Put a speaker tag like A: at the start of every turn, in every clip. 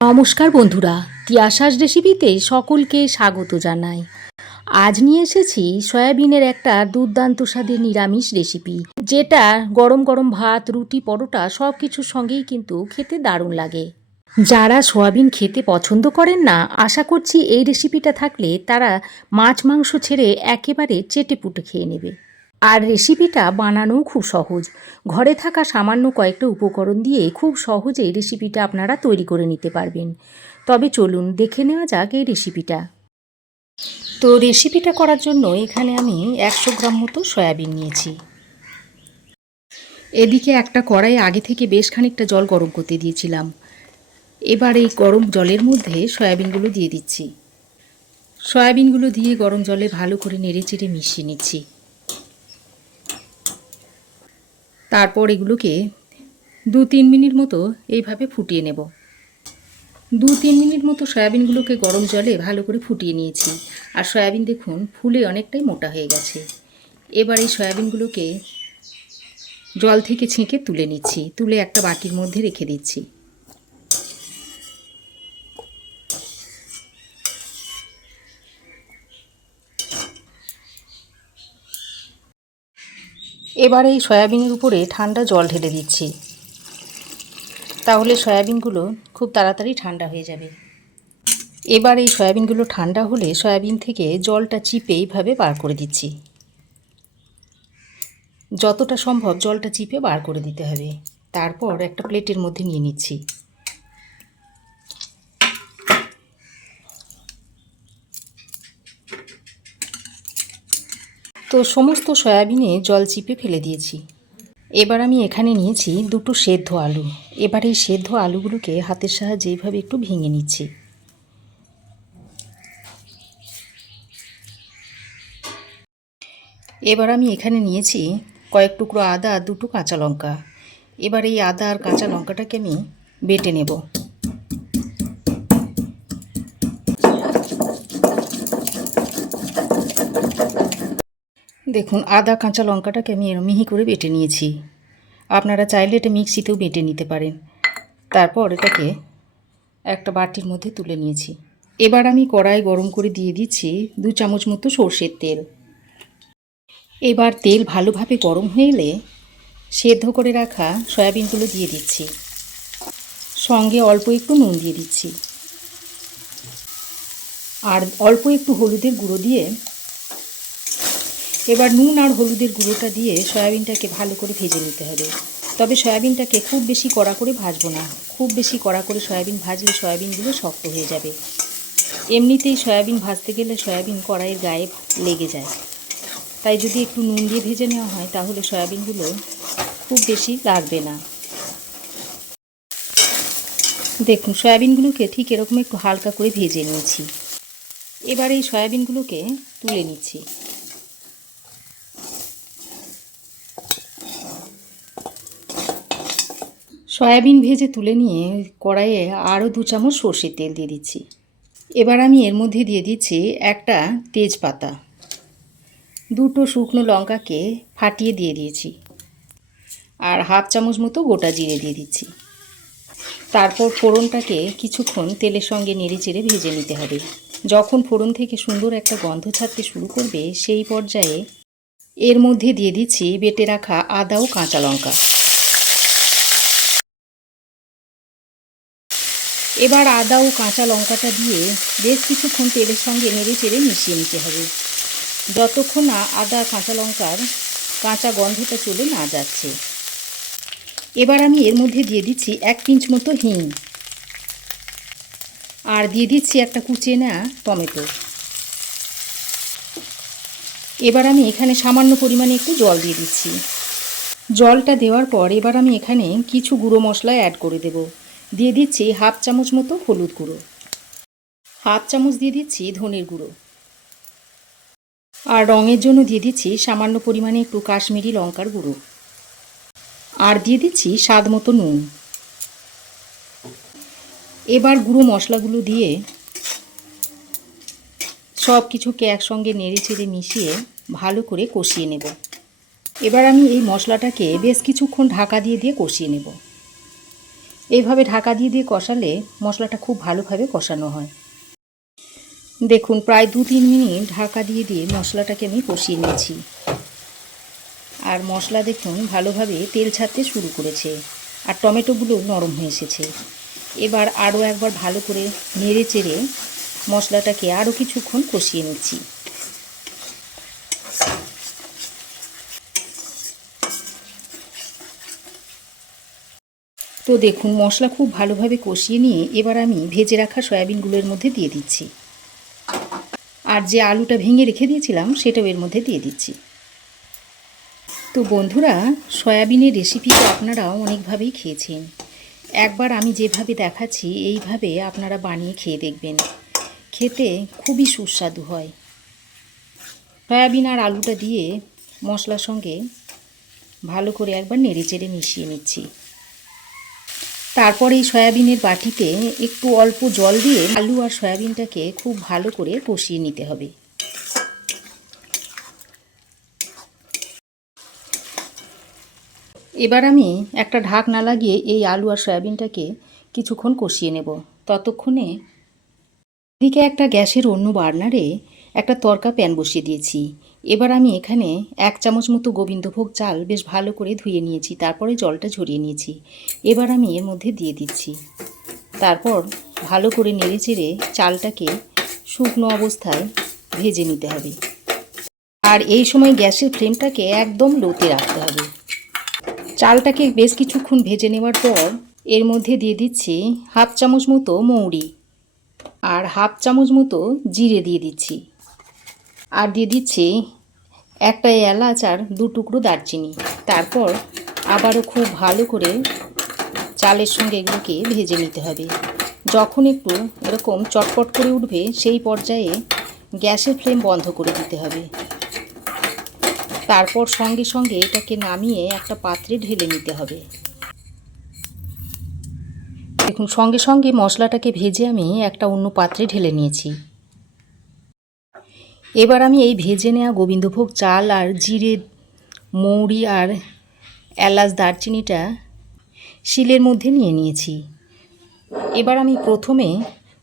A: নমস্কার বন্ধুরা, তিয়াশাস রেসিপিতে সকলকে স্বাগত জানাই। আজ নিয়ে এসেছি সয়াবিনের একটা দুর্দান্ত স্বাদের নিরামিষ রেসিপি, যেটা গরম গরম ভাত, রুটি, পরোটা সব কিছুর সঙ্গেই কিন্তু খেতে দারুণ লাগে। যারা সয়াবিন খেতে পছন্দ করেন না, আশা করছি এই রেসিপিটা থাকলে তারা মাছ মাংস ছেড়ে একেবারে চেটে পুটে খেয়ে নেবে। আর রেসিপিটা বানানোও খুব সহজ। ঘরে থাকা সামান্য কয়েকটা উপকরণ দিয়ে খুব সহজেই রেসিপিটা আপনারা তৈরি করে নিতে পারবেন। তবে চলুন দেখে নেওয়া যাক এই রেসিপিটা তো রেসিপিটা করার জন্য এখানে আমি একশো গ্রাম মতো সয়াবিন নিয়েছি। এদিকে একটা কড়াই আগে থেকে বেশ খানিকটা জল গরম করতে দিয়েছিলাম। এবার এই গরম জলের মধ্যে সয়াবিনগুলো দিয়ে দিচ্ছি। সয়াবিনগুলো দিয়ে গরম জলে ভালো করে নেড়ে চেড়ে মিশিয়ে নিচ্ছি। তারপর এগুলোকে দু তিন মিনিট মতো এইভাবে ফুটিয়ে নেব। দু তিন মিনিট মতো সয়াবিনগুলোকে গরম জলে ভালো করে ফুটিয়ে নিয়েছি। আর সয়াবিন দেখুন ফুলে অনেকটাই মোটা হয়ে গেছে। এবার এই সয়াবিনগুলোকে জল থেকে ছেঁকে তুলে নিচ্ছি। তুলে একটা বাটির মধ্যে রেখে দিচ্ছি। এবার এই সয়াবিনের উপরে ঠান্ডা জল ঢেলে দিচ্ছি। তাহলে সয়াবিনগুলো খুব তাড়াতাড়ি ঠান্ডা হয়ে যাবে। এবার এই সয়াবিনগুলো ঠান্ডা হলে সয়াবিন থেকে জলটা চিপে এইভাবে বার করে দিচ্ছি। যতটা সম্ভব জলটা চিপে বার করে দিতে হবে। তারপর একটা প্লেটের মধ্যে নিয়ে নিচ্ছি। তো সমস্ত সয়াবিনে জল চিপে ফেলে দিয়েছি। এবার আমি এখানে নিয়েছি দুটো সেদ্ধ আলু। এবার এই সেদ্ধ আলুগুলোকে হাতের সাহায্যে এইভাবে একটু ভেঙে নিচ্ছি। এবার আমি এখানে নিয়েছি কয়েক টুকরো আদা দুটো কাঁচা লঙ্কা। এবার এই আদা আর কাঁচা লঙ্কাটাকে আমি বেটে নেব। দেখুন, আদা, কাঁচা লঙ্কাটাকে আমি মিহি করে বেটে নিয়েছি। আপনারা চাইলে এটা মিক্সিতেও বেটে নিতে পারেন। তারপর এটাকে একটা বাটির মধ্যে তুলে নিয়েছি। এবার আমি কড়াই গরম করে দিয়ে দিচ্ছি দু চামচ মতো সর্ষের তেল। এবার তেল ভালোভাবে গরম হয়ে এলে সেদ্ধ করে রাখা সয়াবিনগুলো দিয়ে দিচ্ছি। সঙ্গে অল্প একটু নুন দিয়ে দিচ্ছি। আর অল্প একটু হলুদের গুঁড়ো দিয়ে এবার নুন আর হলুদের গুঁড়োটা দিয়ে সয়াবিনটাকে ভালো করে ভেজে নিতে হবে। তবে সয়াবিনটাকে খুব বেশি কড়া করে ভাজবো না। খুব বেশি কড়া করে সয়াবিন ভাজলে সয়াবিনগুলো শক্ত হয়ে যাবে। এমনিতেই সয়াবিন ভাজতে গেলে সয়াবিন কড়াইয়ের গায়ে লেগে যায়। তাই যদি একটু নুন দিয়ে ভেজে নেওয়া হয়, তাহলে সয়াবিনগুলো খুব বেশি লাগবে না। দেখুন, সয়াবিনগুলোকে ঠিক এরকম একটু হালকা করে ভেজে নিয়েছি। এবার এই সয়াবিনগুলোকে তুলে নিচ্ছি। সয়াবিন ভেজে তুলে নিয়ে কড়াইয়ে আরও দু চামচ সর্ষের তেল দিয়ে দিচ্ছি। এবার আমি এর মধ্যে দিয়ে দিচ্ছি একটা তেজপাতা। দুটো শুকনো লঙ্কাকে ফাটিয়ে দিয়ে দিয়েছি। আর হাফ চামচ মতো গোটা জিরে দিয়ে দিচ্ছি। তারপর ফোড়নটাকে কিছুক্ষণ তেলের সঙ্গে নেড়ে চেড়ে ভেজে নিতে হবে। যখন ফোড়ন থেকে সুন্দর একটা গন্ধ ছাড়তে শুরু করবে, সেই পর্যায়ে এর মধ্যে দিয়ে দিচ্ছি বেটে রাখা আদা ও কাঁচা লঙ্কা। এবার আদা ও কাঁচা লঙ্কাটা দিয়ে বেশ কিছুক্ষণ তেলের সঙ্গে নেড়ে চেড়ে মিশিয়ে নিতে হবে। যতক্ষণ না আদা, কাঁচা লঙ্কার কাঁচা গন্ধটা চলে না যাচ্ছে। এবার আমি এর মধ্যে দিয়ে দিচ্ছি এক পিঞ্চ মতো হিং। আর দিয়ে দিচ্ছি একটা কুচিয়ে নেওয়া টমেটো। এবার আমি এখানে সামান্য পরিমাণে একটু জল দিয়ে দিচ্ছি। জলটা দেওয়ার পর এবার আমি এখানে কিছু গুঁড়ো মশলা অ্যাড করে দেব। দিয়ে দিচ্ছি হাফ চামচ মতো হলুদ গুঁড়ো। হাফ চামচ দিয়ে দিচ্ছি ধনের গুঁড়ো। আর রঙের জন্য দিয়ে দিচ্ছি সামান্য পরিমাণে একটু কাশ্মীরি লঙ্কার গুঁড়ো। আর দিয়ে দিচ্ছি স্বাদ মতো নুন। এবার গুঁড়ো মশলাগুলো দিয়ে সব কিছুকে একসঙ্গে নেড়ে চেড়ে মিশিয়ে ভালো করে কষিয়ে নেব। এবার আমি এই মশলাটাকে বেশ কিছুক্ষণ ঢাকা দিয়ে দিয়ে কষিয়ে নেব। এইভাবে ঢাকা দিয়ে দিয়ে কষালে মশলাটা খুব ভালোভাবে কষানো হয়। দেখুন, প্রায় দু তিন মিনিট ঢাকা দিয়ে দিয়ে মশলাটাকে আমি কষিয়ে নিয়েছি। আর মশলা দেখুন ভালোভাবে তেল ছাড়তে শুরু করেছে আর টমেটোগুলো নরম হয়ে এসেছে। এবার আরও একবার ভালো করে নেড়ে চেড়ে মশলাটাকে আরও কিছুক্ষণ কষিয়ে নিচ্ছি। তো দেখুন, মশলা খুব ভালোভাবে কষিয়ে নিয়ে এবার আমি ভেজে রাখা সয়াবিনগুলোর মধ্যে দিয়ে দিচ্ছি। আর যে আলুটা ভেঙে রেখে দিয়েছিলাম, সেটাও এর মধ্যে দিয়ে দিচ্ছি। তো বন্ধুরা, সয়াবিনের রেসিপি তো আপনারাও অনেকভাবেই খেয়েছেন। একবার আমি যেভাবে দেখাচ্ছি, এইভাবে আপনারা বানিয়ে খেয়ে দেখবেন। খেতে খুবই সুস্বাদু হয়। সয়াবিন আর আলুটা দিয়ে মশলার সঙ্গে ভালো করে একবার নেড়ে চেড়ে মিশিয়ে নিচ্ছি। তারপর এই সয়াবিনের বাটিতে একটু অল্প জল দিয়ে আলু আর সয়াবিনটাকে খুব ভালো করে কষিয়ে নিতে হবে। এবার আমি একটা ঢাক না লাগিয়ে এই আলু আর সয়াবিনটাকে কিছুক্ষণ কষিয়ে নেব। ততক্ষণে এদিকে একটা গ্যাসের অন্য বার্নারে একটা তরকা প্যান বসিয়ে দিয়েছি। এবার আমি এখানে এক চামচ মতো গোবিন্দভোগ চাল বেশ ভালো করে ধুয়ে নিয়েছি, তারপরে জলটা ঝরিয়ে নিয়েছি। এবার আমি এর মধ্যে দিয়ে দিচ্ছি। তারপর ভালো করে নেড়ে চেড়ে চালটাকে শুকনো অবস্থায় ভেজে নিতে হবে। আর এই সময় গ্যাসের ফ্লেমটাকে একদম লোতে রাখতে হবে। চালটাকে বেশ কিছুক্ষণ ভেজে নেওয়ার পর এর মধ্যে দিয়ে দিচ্ছি হাফ চামচ মতো মৌরি আর হাফ চামচ মতো জিরে দিয়ে দিচ্ছি। আর দিয়ে দিচ্ছি একটা এলাচ আর দু টুকরো দারচিনি। তারপর আবারও খুব ভালো করে চালের সঙ্গে এগুলোকে ভেজে নিতে হবে। যখন একটু এরকম চটপট করে উঠবে, সেই পর্যায়ে গ্যাসের ফ্লেম বন্ধ করে দিতে হবে। তারপর সঙ্গে সঙ্গে এটাকে নামিয়ে একটা পাত্রে ঢেলে নিতে হবে। দেখুন, সঙ্গে সঙ্গে মশলাটাকে ভেজে আমি একটা অন্য পাত্রে ঢেলে নিয়েছি। এবার আমি এই ভেজে নেওয়া গোবিন্দভোগ চাল আর জিরে, মৌরি আর এলাচ দারচিনিটা শিলের মধ্যে নিয়ে নিয়েছি। এবার আমি প্রথমে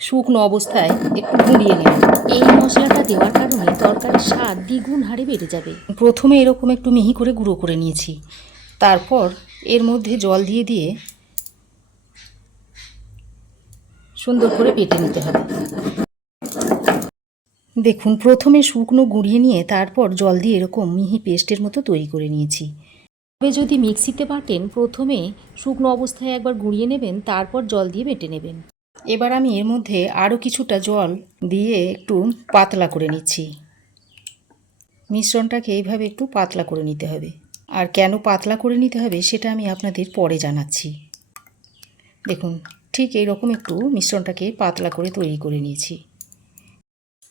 A: শুকনো অবস্থায় একটু গুঁড়িয়ে নেব। এই মশলাটা দেওয়ার কারণে তরকারির স্বাদ দ্বিগুণ হারে বেড়ে যাবে। প্রথমে এরকম একটু মিহি করে গুঁড়ো করে নিয়েছি। তারপর এর মধ্যে জল দিয়ে দিয়ে সুন্দর করে পেটে নিতে হবে। দেখুন, প্রথমে শুকনো গুঁড়িয়ে নিয়ে তারপর জল দিয়ে এরকম মিহি পেস্টের মতো তৈরি করে নিয়েছি। তবে যদি মিক্সিতে বাটেন, প্রথমে শুকনো অবস্থায় একবার গুঁড়িয়ে নেবেন, তারপর জল দিয়ে বেটে নেবেন। এবার আমি এর মধ্যে আরও কিছুটা জল দিয়ে একটু পাতলা করে নিচ্ছি। মিশ্রণটাকে এইভাবে একটু পাতলা করে নিতে হবে। আর কেন পাতলা করে নিতে হবে সেটা আমি আপনাদের পরে জানাচ্ছি। দেখুন, ঠিক এইরকম একটু মিশ্রণটাকে পাতলা করে তৈরি করে নিয়েছি।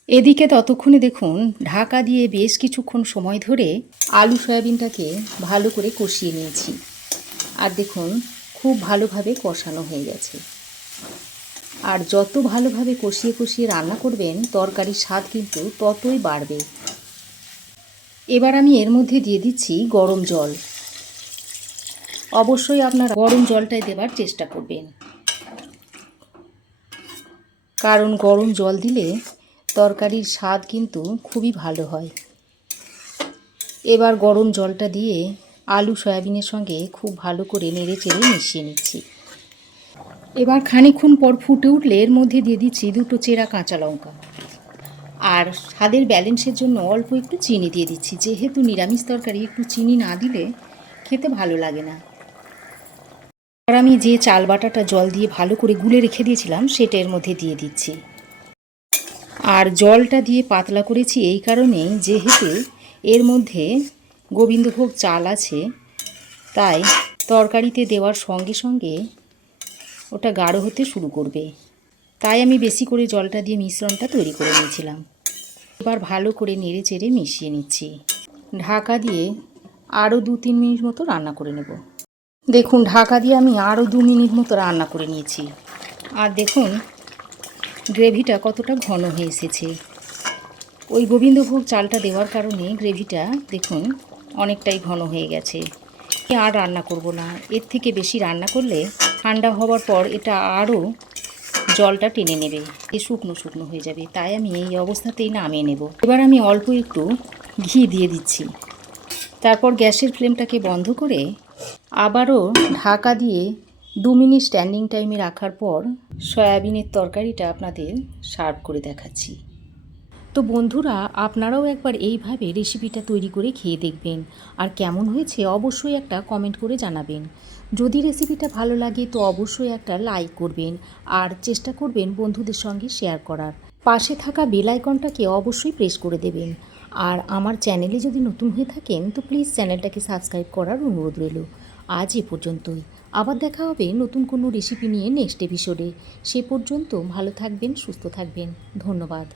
A: এদিকে ততক্ষণে দেখুন, ঢাকা দিয়ে বেশ কিছুক্ষণ সময় ধরে আলু সয়াবিনটাকে ভালো করে কষিয়ে নিয়েছি। আর দেখুন, খুব ভালোভাবে কষানো হয়ে গেছে। আর যত ভালোভাবে কষিয়ে কষিয়ে রান্না করবেন, তরকারির স্বাদ কিন্তু ততই বাড়বে। এবার আমি এর মধ্যে দিয়ে দিচ্ছি গরম জল। অবশ্যই আপনারা গরম জলটাই দেবার চেষ্টা করবেন। কারণ গরম জল দিলে তরকারির স্বাদ কিন্তু খুবই ভালো হয়। এবার গরম জলটা দিয়ে আলু সয়াবিনের সঙ্গে খুব ভালো করে নেড়ে চেড়ে মিশিয়ে নিচ্ছি। এবার খানিকক্ষণ পর ফুটে উঠলে এর মধ্যে দিয়ে দিচ্ছি দুটো চেরা কাঁচা লঙ্কা। আর স্বাদের ব্যালেন্সের জন্য অল্প একটু চিনি দিয়ে দিচ্ছি। যেহেতু নিরামিষ তরকারি, একটু চিনি না দিলে খেতে ভালো লাগে না। আর আমি যে চাল বাটাটা জল দিয়ে ভালো করে গুলে রেখে দিয়েছিলাম, সেটা এর মধ্যে দিয়ে দিচ্ছি। আর জলটা দিয়ে পাতলা করেছি এই কারণে যেহেতু এর মধ্যে গোবিন্দভোগ চাল আছে, তাই তরকারিতে দেওয়ার সঙ্গে সঙ্গে ওটা গাঢ় হতে শুরু করবে। তাই আমি বেশি করে জলটা দিয়ে মিশ্রণটা তৈরি করে নিয়েছিলাম। এবার ভালো করে নেড়ে চেড়ে মিশিয়ে নিচ্ছি। ঢাকা দিয়ে আরও দু তিন মিনিট মতো রান্না করে নেব। দেখুন, ঢাকা দিয়ে আমি আরও দু মিনিট মতো রান্না করে নিয়েছি। আর দেখুন গ্রেভিটা কতটা ঘন হয়ে এসেছে। ওই গোবিন্দভোগ চালটা দেওয়ার কারণে গ্রেভিটা দেখুন অনেকটাই ঘন হয়ে গেছে। আর রান্না করব না। এর থেকে বেশি রান্না করলে ঠান্ডা হওয়ার পর এটা আরও জলটা টেনে নেবে। এ শুকনো শুকনো হয়ে যাবে। তাই আমি এই অবস্থাতেই নামিয়ে নেব। এবার আমি অল্প একটু ঘি দিয়ে দিচ্ছি। তারপর গ্যাসের ফ্লেমটাকে বন্ধ করে আবারও ঢাকা দিয়ে দু মিনিট স্ট্যান্ডিং টাইমে রাখার পর সয়াবিনের তরকারিটা আপনাদের সার্ভ করে দেখাচ্ছি। তো বন্ধুরা, আপনারাও একবার এইভাবে রেসিপিটা তৈরি করে খেয়ে দেখবেন। আর কেমন হয়েছে অবশ্যই একটা কমেন্ট করে জানাবেন। যদি রেসিপিটা ভালো লাগে তো অবশ্যই একটা লাইক করবেন। আর চেষ্টা করবেন বন্ধুদের সঙ্গে শেয়ার করার। পাশে থাকা বেল আইকনটাকে অবশ্যই প্রেস করে দেবেন। আর আমার চ্যানেলে যদি নতুন হয়ে থাকেন তো প্লিজ চ্যানেলটাকে সাবস্ক্রাইব করার অনুরোধ রইল। আজ এ পর্যন্তই। আবার দেখা হবে নতুন কোনো রেসিপি নিয়ে নেক্সট এপিসোডে সে পর্যন্ত ভালো থাকবেন, সুস্থ থাকবেন। ধন্যবাদ।